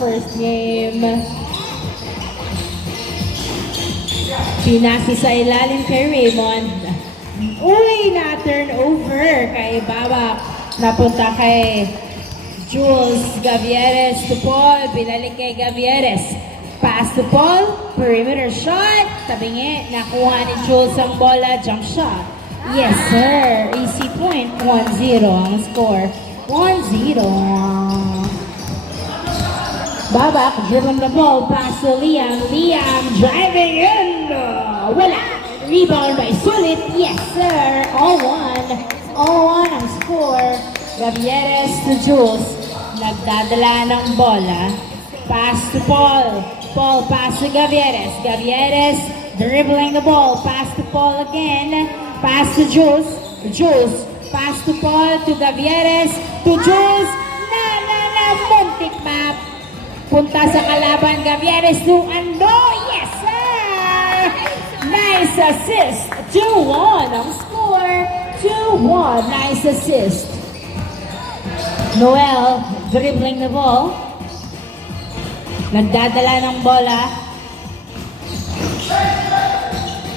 First game. Pinasi sa ilalim kay Raymond. Uy, na turnover kay Babak. Napunta kay Jules Gavieres to Paul. Binalik kay Gavieres. Pass to Paul. Perimeter shot. Tabingi. Nakuha ni Jules ang bola. Jump shot. Yes, sir. Easy point. 1-0 ang score. 1-0. Babak, dribbling the ball, pass to Liam. Liam driving in. Wala. Rebound by Sulit. Yes, sir. All one ang score. Gavieres to Jules. Nagdadala ng bola. Pass to Paul. Paul, pass to Gavieres. Gavieres dribbling the ball. Pass to Paul again. Pass to Jules. Jules. Pass to Paul, to Gavieres, to Jules. Muntik map. Punta sa kalaban, Gavieres to Ando. Yes, sir! Nice assist. 2-1 ang score. 2-1. Nice assist. Noel dribbling the ball. Nagdadala ng bola.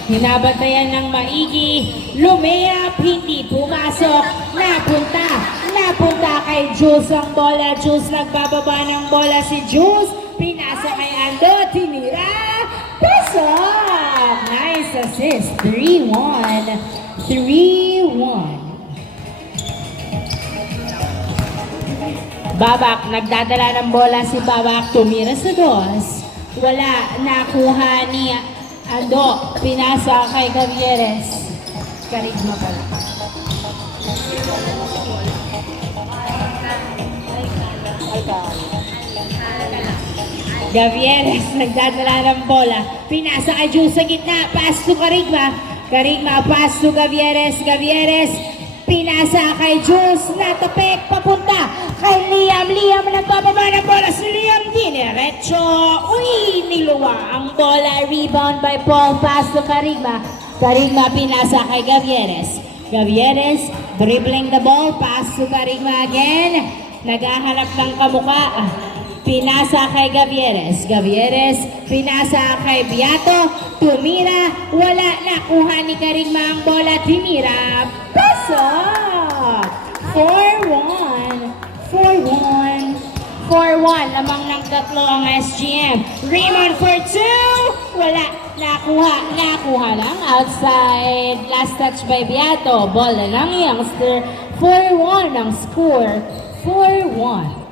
Hinabantayan ng maigi. Lumayap, hindi pumasok. Napunta kay Jules ang bola. Jules nagbababa ng bola si Jules. Pinasa kay Ando. Tinira. Pasok! Nice assist. 3-1. 3-1. Babak. Nagdadala ng bola si Babak. Tumira sa dos. Wala. Nakuha ni Ando. Pinasa kay Gavieres. Karigma pala. Gavieres nagdadala ng bola. Pinasa kay Jules sa gitna. Pass to Karigma. Karigma, pass to Gavieres. Gavieres, pinasa kay Jules. Natapik, papunta kay Liam. Liam nagbababa ng bola. Si Liam diniretso. Uy, niluwa ang bola. Rebound by Paul. Pass to Karigma. Karigma, pinasa kay Gavieres. Gavieres, dribbling the ball. Pass to Karigma again. Naghahanap ng kamuka. Pinasa kay Gavieres. Gavieres, pinasa kay Beato. Tumira. Wala. Nakuha ni Karigma ang bola. Tinira. Pasok! 4-1. 4-1. 4-1. Lamang ng tatlo ang SGM. Raymond for 2. Wala. Nakuha lang. Outside. Last touch by Beato. Bola ng youngster. 4-1 ang score. 4-1.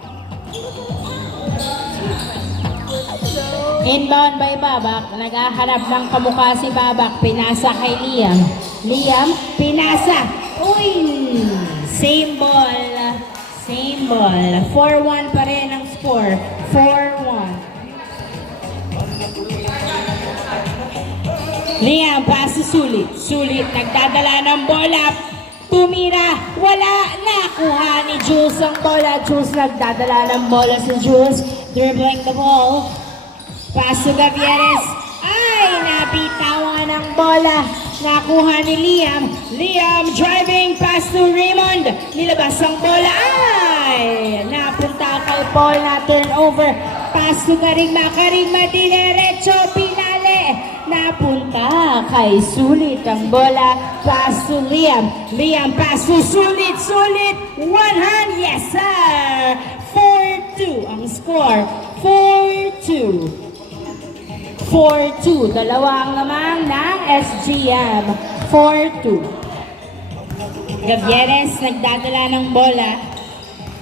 Inbound by Babak. Naghahanap ng kamukha si Babak. Pinasa kay Liam. Liam, pinasa. Uy! Same ball. Same ball. 4-1 pa rin ang score. 4-1. Liam, pass to Sulit. Sulit, nagdadala ng bola. Tumira. Wala. Nakuha ni Jules ang bola. Jules nagdadala ng bola si Jules. Dribbling the ball. Pass to Gavieres. Ay, nabitawan ang bola. Nakuha ni Liam. Liam driving pass to Raymond. Nilabas ang bola. Ay, napunta kay Paul na turnover. Pass to Karigma. Karigma dinerecho. Pinali. Napunta kay Sulit ang bola. Pass to Liam. Liam pass to Sulit. Sulit. One hand. Yes, sir. 4-2 ang score. 4-2. 4-2. Dalawa ang lamang ng SGM. 4-2. Gavieres nagdadala ng bola.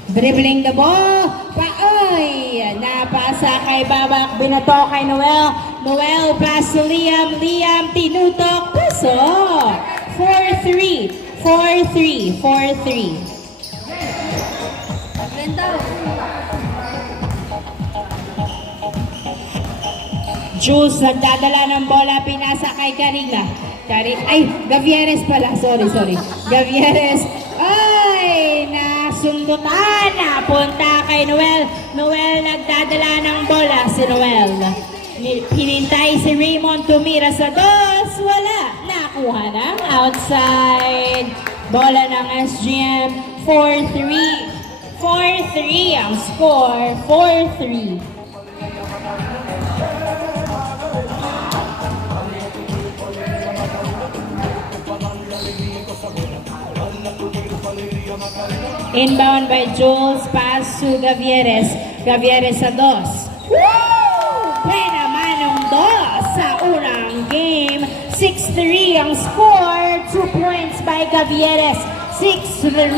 Dribbling the ball. Paoy! Napasa kay Babak. Binato kay Noel. Noel pass to Liam. Liam tinutok. Pasok! 4-3. 4-3. 4-3. Jules nagdadala ng bola, pinasa kay Karigma. Gavieres pala. Sorry. Gavieres. Ay, nasundutan. Napunta kay Noel. Noel nagdadala ng bola. Si Noel. Hinintay si Raymond tumira sa dos. Wala. Nakuha ng outside. Bola ng SGM. 4-3. 4-3 ang score. 4-3. Inbound by Jules, pass to Gavieres. Gavieres sa dos. Buena manong dos sa unang game. 6-3 ang score. 2 points by Gavieres. 6-3.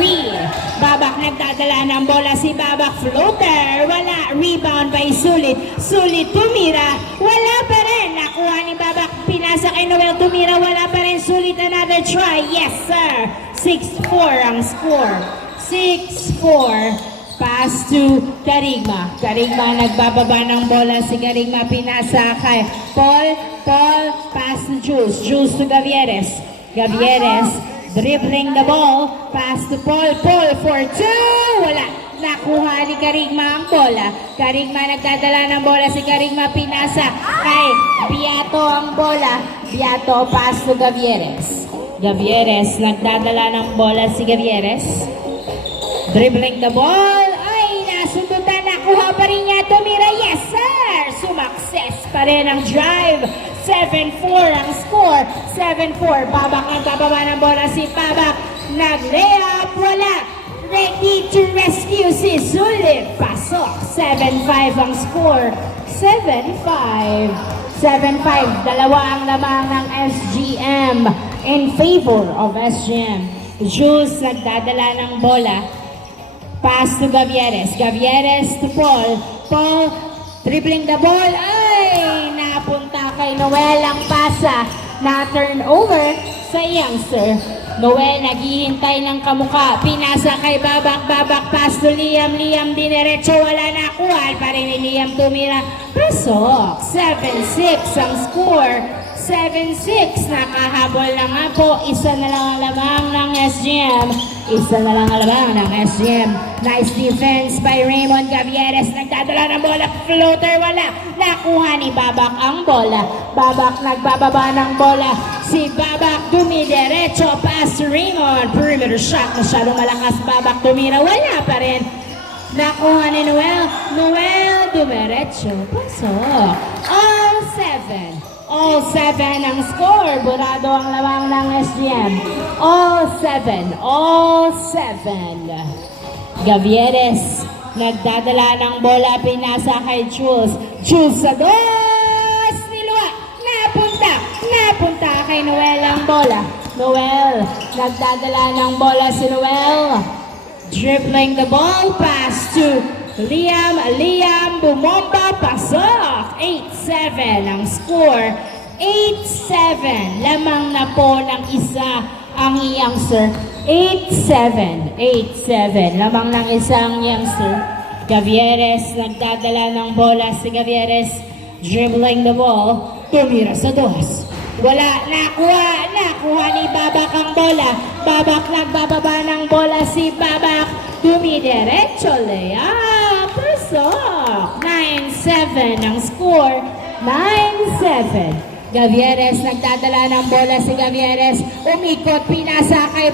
Babak nagdadala ng bola si Babak. Floater. Wala. Rebound by Sulit. Sulit tumira. Wala pa rin. Nakuha ni Babak. Pinasa kay Noel tumira. Wala pa rin. Sulit another try. Yes sir. 6-4 ang score. 6-4. Pass to Karigma. Karigma nagbababa ng bola. Si Karigma pinasa kay Paul. Paul. Pass to Jules. Jules to Gavieres. Gavieres. Dribbling the ball. Pass to Paul. Paul for two. Wala. Nakuha ni Karigma ang bola. Karigma nagdadala ng bola. Si Karigma pinasa kay Biato ang bola. Biato pass to Gavieres. Gavieres nagdadala ng bola si Gavieres. Dribbling the ball. Ay, nasundutan. Nakuha pa rin niya. Tumira. Yes, sir. Sumakses pa rin ang drive. 7-4 ang score. 7-4. Babak nagkababa ng bola si Babak. Nag-layup. Wala. Ready to rescue si Sulit. Pasok. 7-5 ang score. 7-5. 7-5. Dalawa ang lamang ng SGM in favor of SGM. Jules nagdadala ng bola. Pass to Gavieres. Gavieres to Paul. Paul dribbling the ball. Ay, napunta kay Noel ang pasa. Na turnover sa youngster. Noel naghihintay ng kamuka. Pinasa kay Babak. Babak pass to Liam. Liam dinerecho. Wala na kuha. Pa rin ni Liam tumira. Pasok. 7-6 ang score. 7-6. Nakahabol na nga po. Isa na lang ang lamang ng SGM. Isa na lang ang lamang ng SGM. Nice defense by Raymond Gavieres. Nagdadala ng bola. Floater wala. Nakuha ni Babak ang bola. Babak nagbababa ng bola. Si Babak dumidiretso. Pass to Raymond. Perimeter shot. Masyadong malakas. Babak tumira. Wala pa rin. Nakuha ni Noel. Noel dumiretso. Pasok. All 7. All 7 ang score. Burado ang lamang ng SGM. All 7. All 7. Gavieres nagdadala ng bola. Pinasa kay Jules. Jules sa dos. Nilua. Napunta. Napunta kay Noel ang bola. Noel. Nagdadala ng bola si Noel. Dribbling the ball. Pass to Liam. Liam bumomba. Pasok. 8-7 ang score. 8-7. Lamang na po ng isa ang youngster. 8-7. 8-7. Lamang ng isang youngster. Gavieres nagdadala ng bola si Gavieres. Dribbling the ball. Tumira sa dos. Wala. Nakuha. Nakuha ni Babak ang bola. Babak nagbababa ng bola si Babak. Dumidiretso. Layup. Pasok. 9-7 ang score. 9-7. Gavieres nagdadala ng bola si Gavieres. Umikot. Pinasa kay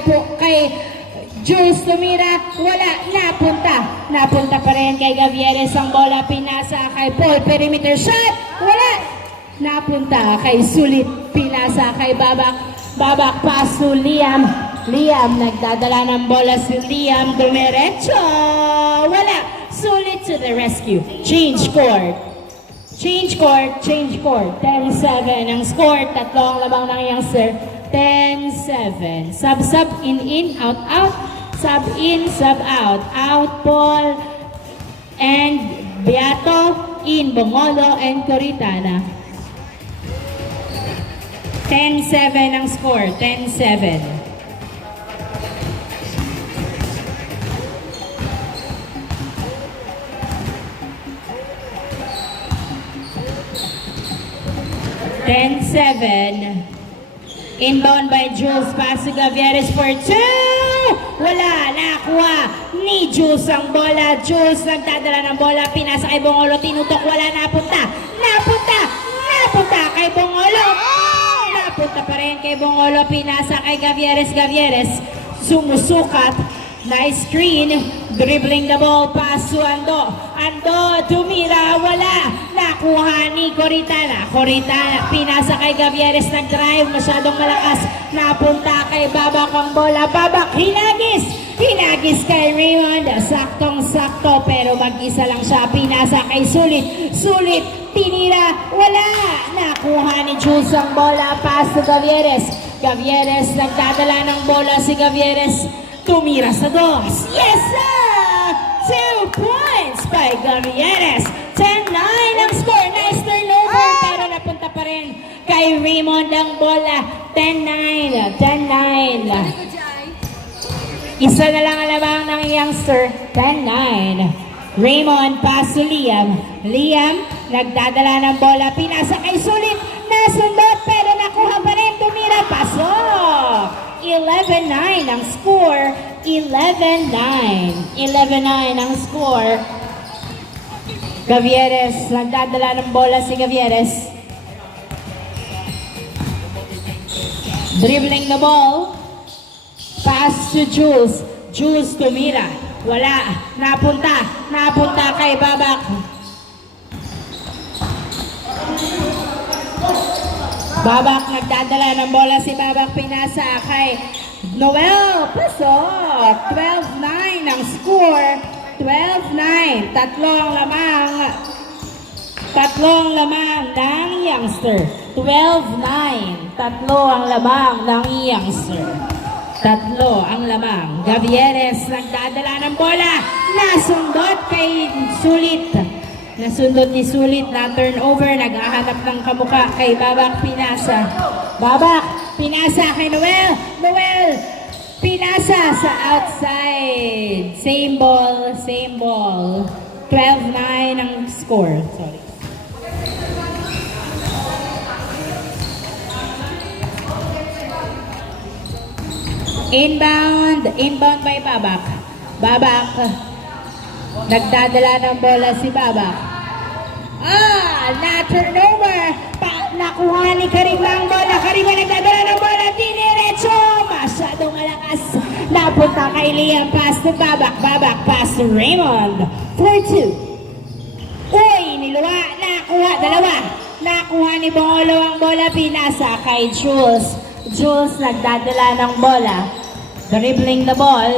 Jules tumira. Wala. Napunta. Napunta pa rin kay Gavieres ang bola. Pinasa kay Paul. Perimeter shot. Wala. Napunta kay Sulit. Pinasa kay Babak. Babak pass to Liam. Liam nagdadala ng bola si Liam. Dumiretso. Wala. Sulit to the rescue. Change court. Change court. Change court. 10-7 ang score. Tatlo ang labang ng youngster. 10-7. Sub in, out, out. Sub in, sub out. Out, Paul and Beato. In, Bongolo and Coritana. 10-7 ang score. 10-7. Inbound by Jules. Pass to Gavieres for two. Wala. Nakuha ni Jules ang bola. Jules nagdadala ng bola. Pinasa kay Bongolo. Tinutok. Wala. Napunta. Napunta. Napunta kay Bongolo. Napunta pa rin kay Bongolo. Pinasa kay Gavieres. Gavieres sumusukat. Nice screen. Dribbling the ball. Pass to Ando. Ando. Tumira. Wala. Nakuha ni Coritana. Coritana. Pinasa kay Gavieres. Nag-drive. Masyadong malakas. Napunta kay Babak ang bola. Babak. Hinagis. Hinagis kay Raymond, saktong-sakto pero mag-isa lang siya. Pinasa kay Sulit, Sulit, tinira, wala. Nakuha ni Jules ang bola, pass to Gavieres. Gavieres, nagdadala ng bola si Gavieres. Tumira sa dos. Yes, sir! 2 points by Gavieres. 10-9 ang score. Nice turnover pero napunta pa rin kay Raymond ang bola. 10-9. 10-9. Isa na lang alamang ng youngster. 10-9. Raymond, pass to Liam. Liam, nagdadala ng bola. Pinasa kay Sulit. Nasundot pero nakuha pa rin. Tumira, pasok. 11-9 ang score. 11-9. 11-9 ang score. Gavieres, nagdadala ng bola si Gavieres. Dribbling the ball. Pass to Jules. Jules tumira. Wala. Napunta. Napunta kay Babak. Babak, nagdadala ng bola si Babak. Pinasa kay Noel. Pasok. 12-9 ang score. 12-9. Tatlong lamang ng youngster. 12-9. Tatlo ang lamang ng youngster. Tatlo ang lamang. Gavieres nagdadala ng bola. Nasundot kay Sulit. Nasundot ni Sulit na turnover. Naghahanap ng kamuka kay Babak. Pinasa. Babak. Pinasa kay Noel. Noel. Pinasa sa outside. Same ball. Same ball. 12-9 ang score. Sorry. Inbound by Babak. Babak, nagdadala ng bola si Babak. Na-turnover. Nakuha ni Karima ang bola. Karima nagdadala ng bola. Diniretso. Masyadong malakas. Napunta kay Liam. Pass to Babak. Babak, pass to Raymond. 4-2. Uy, niluwa. Nakuha. Dalawa. Nakuha ni Bongolo ang bola. Pinasa kay Jules. Jules nagdadala ng bola. Dribbling the ball.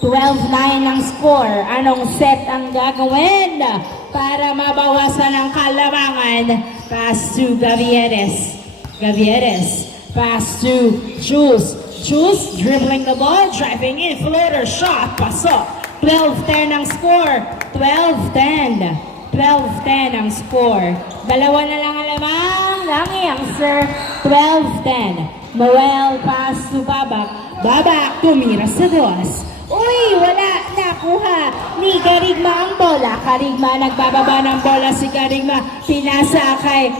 12-9 ang score. Anong set ang gagawin para mabawasan ang kalamangan? Pass to Gavieres. Gavieres. Pass to Jules. Jules dribbling the ball. Driving in. Floater shot. Pasok. 12-10 ang score. 12-10. 12-10 ang score. Dalawa na lang alamang ng youngster. 12-10. Noel, pass to Babak. Babak, tumira sa dos. Uy, wala. Nakuha ni Karigma ang bola. Karigma, nagbababa ng bola si Karigma. Pinasa kay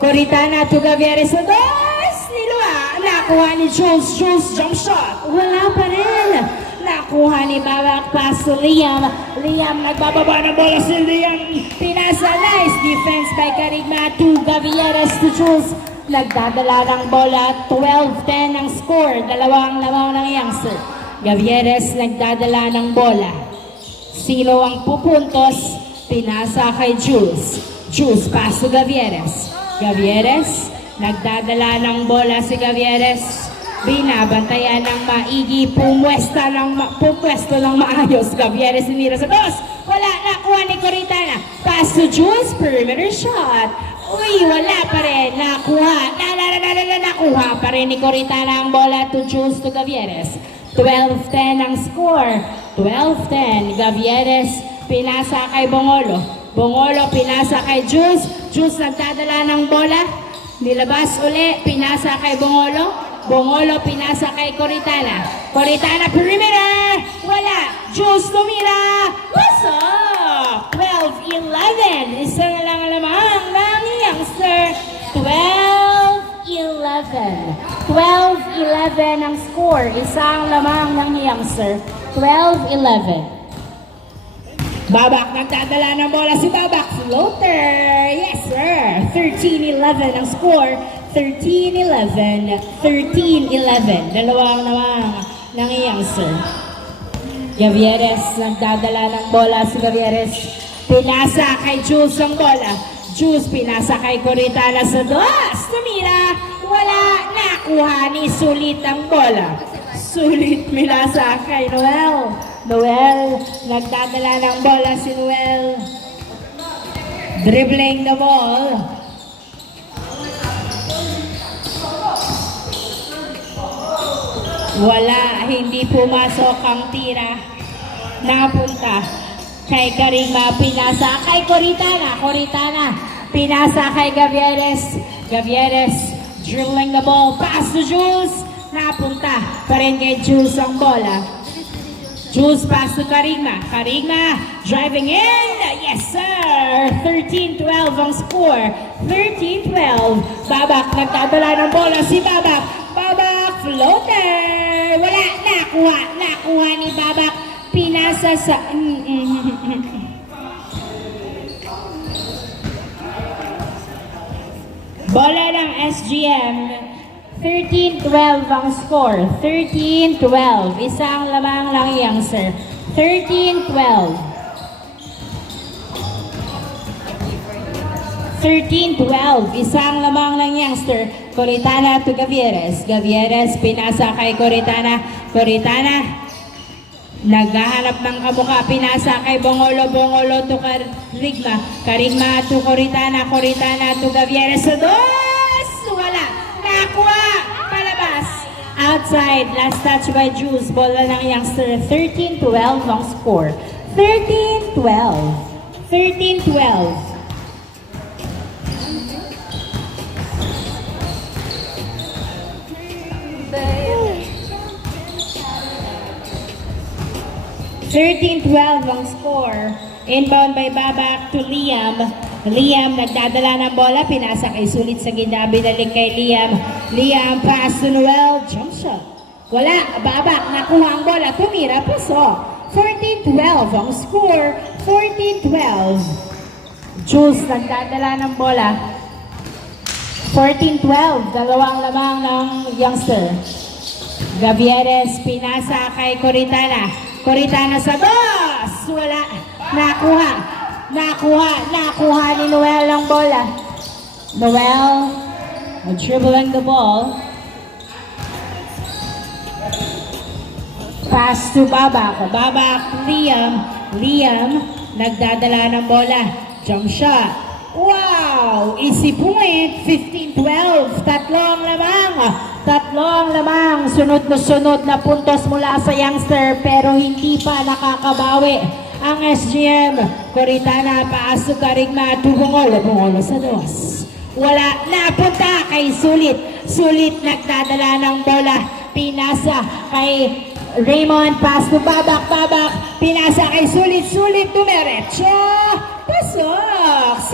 Coritana to Gavieres sa dos. Niluwa. Nakuha ni Jules. Jules, jump shot. Wala pa rin. Nakuha ni Babak, pass to Liam. Liam, nagbababa ng bola si Liam. Pinasa, nice defense by Karigma to Gavieres to Jules. Nagdadala ng bola, 12-10 ang score. Dalawang lamang ng youngster. Gavieres nagdadala ng bola. Sino ang pupuntos? Pinasa kay Jules. Jules, pass to Gavieres. Gavieres, nagdadala ng bola si Gavieres. Binabantayan ng maigi, pumwesto ng maayos. Gavieres sinira sa dos. Wala, nakuha ni Coritana. Pass to Jules, perimeter shot. Uy, wala pa rin. Nakuha. Nakuha pa rin ni Coritana ang bola to Jules to Gavieres. 12-10 ang score. 12-10. Gavieres, pinasa kay Bongolo. Bongolo, pinasa kay Jules. Jules nagdadala ng bola. Nilabas uli, pinasa kay Bongolo. Bongolo, pinasa kay Coritana. Coritana, perimeter! Wala! Jules tumira! Pasok! 12-11. Isa na lang alamang ng youngster. 12-11. 12-11 ang score. Isang lamang ng youngster. 12-11. Babak, nagdadala ng bola si Babak. Floater! Yes, sir! 13-11 ang score. 13-11. 13-11. Dalawang namang ng youngster. Gavieres, nagdadala ng bola si Gavieres. Pinasa kay Jules ang bola. Jules, pinasa kay Coritana sa dos. Tumira. Wala. Nakuha ni Sulit ang bola. Sulit minasa kay Noel. Noel, nagdadala ng bola si Noel. Dribbling the ball. Wala, hindi pumasok ang tira. Napunta kay Karigma, pinasa kay Coritana. Coritana, pinasa kay Gavieres. Gavieres, dribbling the ball, pass to Jules. Napunta pa rin kay Jules ang bola. Jules pass to Karigma. Karigma, driving in. Yes, sir. 13-12 ang score. 13-12. Babak, nagdadala ng bola si Babak. Babak, floater. Wala, nakuha ni Babak. Pinasa sa... Bola ng SGM. 13-12 ang score. 13-12. Isang lamang lang youngster. 13-12. 13-12. Isang lamang lang youngster. Coritana to Gavieres. Gavieres, pinasa kay Coritana. Coritana, naghahanap ng kamukha. Pinasa kay Bongolo. Bongolo to Karigma. Karigma to Coritana. Coritana to Gavieres. Dos! Wala. Nakuha. Palabas. Outside. Last touch by Jules. Bola ng youngster. 13-12 ang score. 13-12. 13-12. 13-12 ang score. Inbound by Babak to Liam. Liam nagdadala ng bola. Pinasa kay Sulit sa gitna. Binalik kay Liam. Liam pass to Noel. Jump shot. Wala. Babak nakuha ang bola. Tumira. Paso. 14-12 ang score. 14-12. Jules nagdadala ng bola. 14-12. Dalawang lamang ng youngster. Gavieres pinasa kay Coritana. Coritana sa dos! Wala. Nakuha ni Noel ang bola. Noel, dribbling the ball. Pass to Babak. Babak, Liam. Liam, nagdadala ng bola. Jump shot. Wow! Easy point. 15-12. Tatlong lamang. Sunod na puntos mula sa youngster pero hindi pa nakakabawi ang SGM. Coritana, paas to Karigma. Bongolo sa dos. Wala. Napunta kay Sulit. Sulit nagdadala ng bola. Pinasa kay Raymond. Pass to Babak. Babak. Pinasa kay Sulit. Sulit dumiretso. Pasok!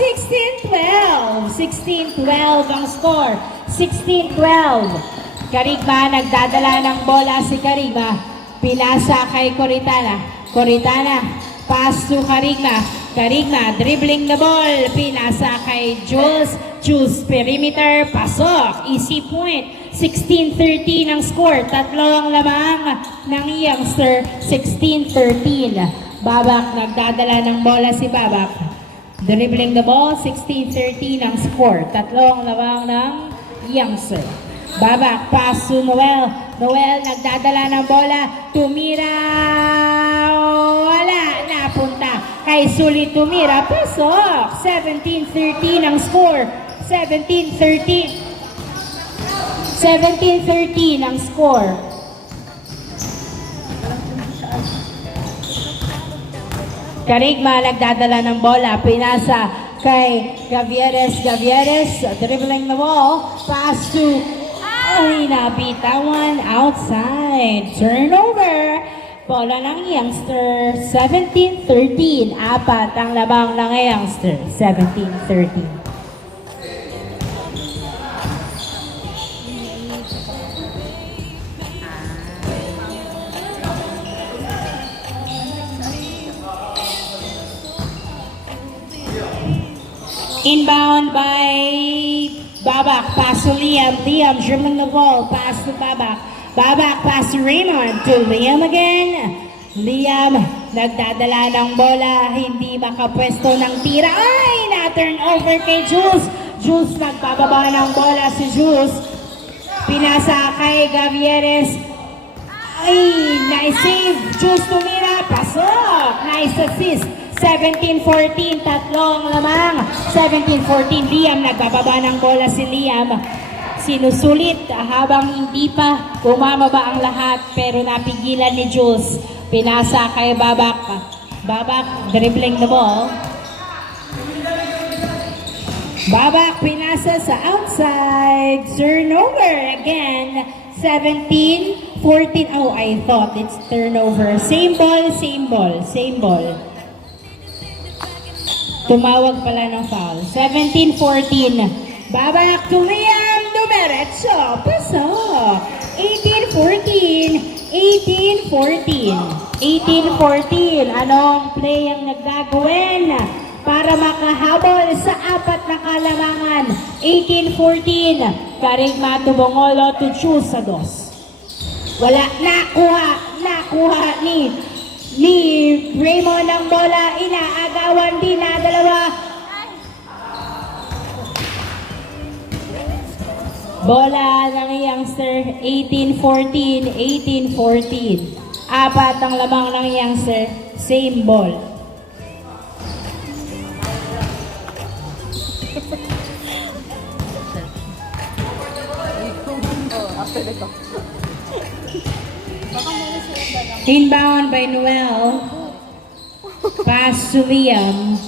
16-12. 16-12 ang score. 16-12. Karigma, nagdadala ng bola si Karigma. Pinasa kay Coritana. Coritana, pass to Karigma. Karigma, dribbling the ball. Pinasa kay Jules. Jules, perimeter, pasok. Easy point. 16-13 ang score. Tatlong lamang ng youngster. 16-13. Babak, nagdadala ng bola si Babak. Dribbling the ball. 16-13 ang score. Tatlong lamang ng youngster. Babak, pass to Noel. Noel, nagdadala ng bola. Tumira. Wala. Napunta kay Sulit. Tumira. Pasok. 17-13 ang score. 17-13. 17-13 ang score. Karigma, nagdadala ng bola. Pinasa kay Gavieres. Gavieres, dribbling the ball. Pass to nabitawan outside. Turnover. Bola ng youngster. 17-13. Apat ang labang ng youngster. 17-13. Inbound by Babak, pass to Liam. Liam dribbling the ball, pass to Babak. Babak, pass to Raymond. To Liam again. Liam, nagdadala ng bola. Hindi makapwesto ng tira. Ay, na-turn over kay Jules. Jules, nagpababa ng bola si Jules. Pinasa kay Gavieres. Ay, nice save. Jules tumira, pasok. Nice assist. 17-14, tatlong lamang. 17-14, Liam, nagbababa ng bola si Liam. Sinusulit habang hindi pa bumababa ang lahat pero napigilan ni Jules. Pinasa kay Babak. Babak, dribbling the ball. Babak, pinasa sa outside. Turnover again. 17-14. Oh, I thought it's turnover. Same ball, same ball, same ball. Tumawag pala ng foul. 17-14. Babak to Liam. Dumiretso. Pasok. 18-14. 18-14. 18-14. Anong play ang naggagawin para makahabol sa apat na kalamangan? 18-14. Karigma to Bongolo to choose sa dos. Wala. Nakuha ni Raymond ang bola. Inaagawan din na dalawa. Bola ng youngster. 18-14. 18-14. Apat ang lamang ng youngster. Same ball. Inbound by Noel. Pass to Liam.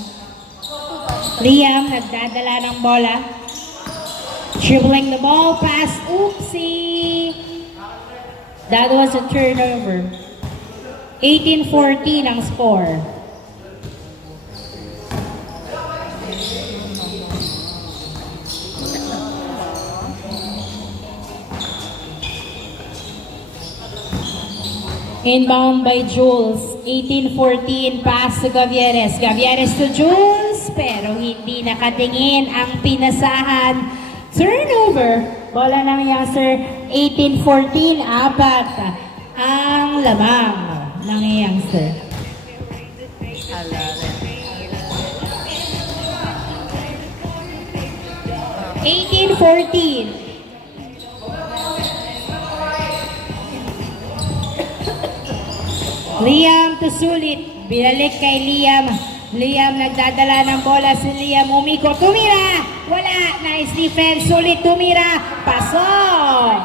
Liam nagdadala ng bola. Dribbling the ball. Pass. Oopsie. That was a turnover. 18-14 ang score. Inbound by Jules. 18-14. Pass to Gavieres. Gavieres to Jules. Pero hindi nakatingin ang pinasahan. Turnover. Bola ng youngster. 18-14. Apat ang lamang ng youngster. 18-14. Liam to sulit. Binalik kay Liam. Liam nagdadala ng bola si Liam. Umiko. Tumira. Wala. Nice defense. Sulit tumira. Pasok.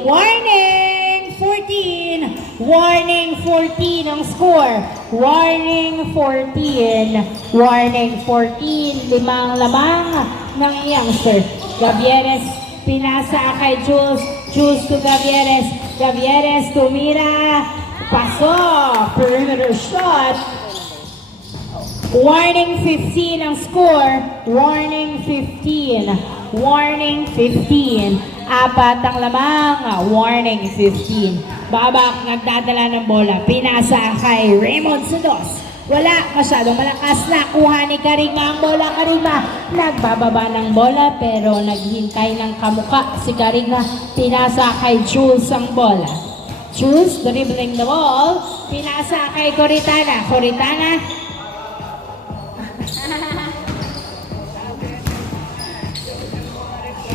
Warning 14. Warning 14 ang score. Warning 14. Warning 14. Limang lamang ng youngster. Gavieres pinasa kay Jules. Jules to Gavieres. Gavieres tumira. Pasok. Perimeter shot. Warning 15 ang score. Warning 15. Warning 15. Apat ang lamang. Warning 15. Babak nagdadala ng bola. Pinasa kay Raymond Sudos. Wala. Masyadong malakas na. Kuha ni Karigma ang bola. Karigma nagbababa ng bola pero naghintay ng kamuka si Karigma. Pinasa kay Jules ang bola. Jules dribbling the ball. Pinasa kay Coritana. Coritana.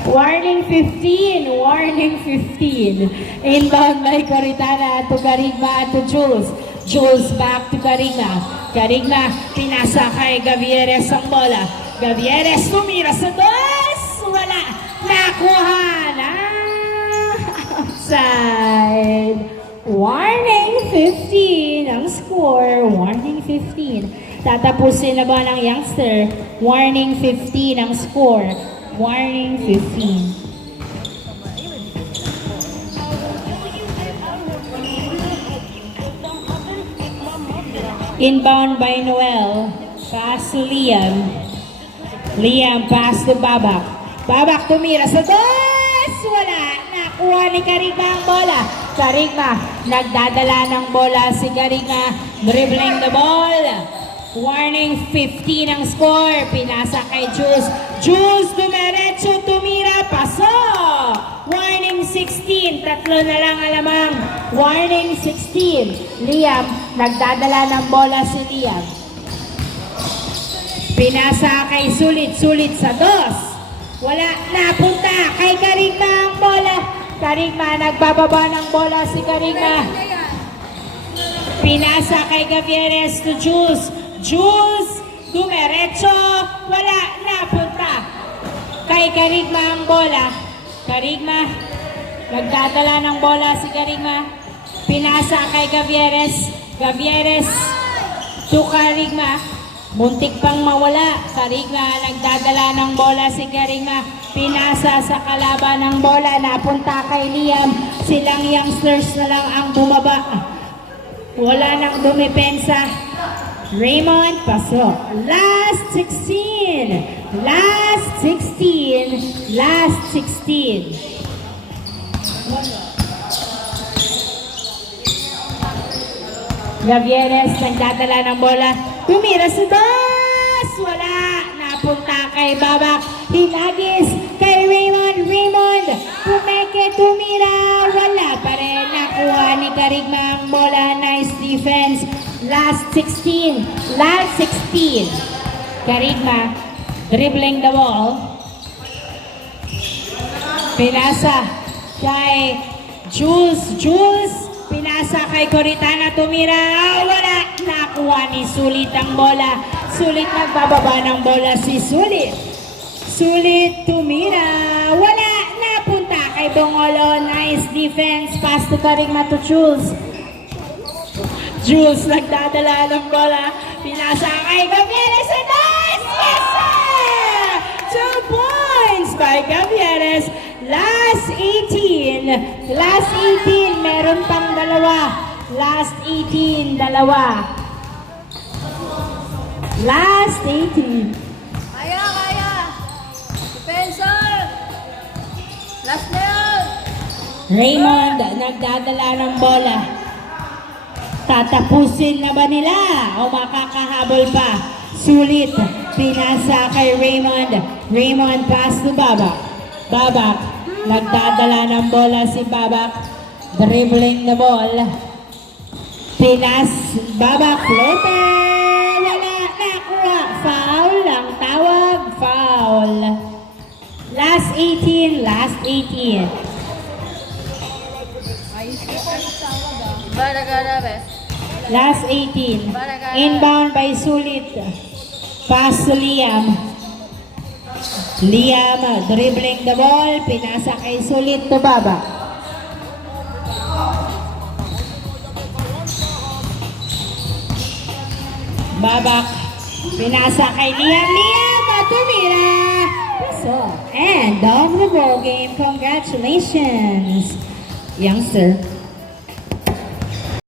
Warning 15. Warning 15. Inbound by Coritana to Karigma to Jules. Jules back to Karigma. Karigma pinasa kay Gavieres ang bola. Gavieres tumira sa dos. Wala. Nakuha na. Outside. Warning 15 ang score. Warning 15. Tatapusin na ba ng youngster? Warning 15 ang score. Warning 15. Inbound by Noel. Pass to Liam. Liam pass to Babak. Babak tumira sa dos. Wala. Nakuha ni Karigma ang bola. Karigma nagdadala ng bola si Karigma. Dribbling the ball. Warning 15 ang score. Pinasa kay Jules. Jules dumiretso tumira. Pasok. Warning 16. Tatlo na lang alamang. Warning 16. Liam. Nagdadala ng bola si Liam. Pinasa kay Sulit. Sulit sa dos. Wala. Napunta kay Karigma ang bola. Karigma, nagbababa ng bola si Karigma. Pinasa kay Gavieres to Jules. Jules, dumiretso. Wala, napunta. Kay Karigma ang bola. Karigma, nagdadala ng bola si Karigma. Pinasa kay Gavieres. Gavieres to Karigma. Muntik pang mawala. Karigma, nagdadala ng bola si Karigma. Pinasa sa kalaban ng bola. Napunta kay Liam. Silang youngsters na lang ang bumaba. Wala nang dumipensa. Raymond, pasok. Last 16. Last 16. Last 16. Gavieres, nagdadala ng bola. Tumira sa dos! Wala! Napunta kay Babak. Hinagis kay Raymond. Raymond, pumeke, tumira. Wala pa rin. Nakuha ni Karigma ang bola. Nice defense. Last 16. Last 16. Karigma, dribbling the ball. Pinasa kay Jules. Jules, pinasa kay Coritana, tumira, wala, nakuha ni Sulit ang bola. Sulit, nagbababa ng bola si Sulit. Sulit, tumira, wala, napunta kay Bongolo. Nice defense, pass to Karigma to Jules. Jules, nagdadala ng bola, pinasa kay Gavieres, and nice! Yes, sir! 2 points by Gavieres. Last 18. Last 18. Meron pang dalawa. Last 18. Dalawa. Last 18. Kaya, kaya. Defensor. Last na yun. Raymond, nagdadala ng bola. Tatapusin na ba nila? O makakahabol pa? Sulit. Pinasa kay Raymond. Raymond, pass to Babak. Babak. Nagdadala ng bola si Babak. Dribbling the ball. Pinas. Babak. Floater. Wala. Nakuha. Foul. Ang tawag. Foul. Last 18. Last 18. Baragarabe. Last 18. Inbound by Sulit. Pass to Liam. Liam dribbling the ball. Pinasa kay Sulit to Baba. Babak. Pinasa kay Liam. Liam tumira. So, end of the ball game. Congratulations, youngster.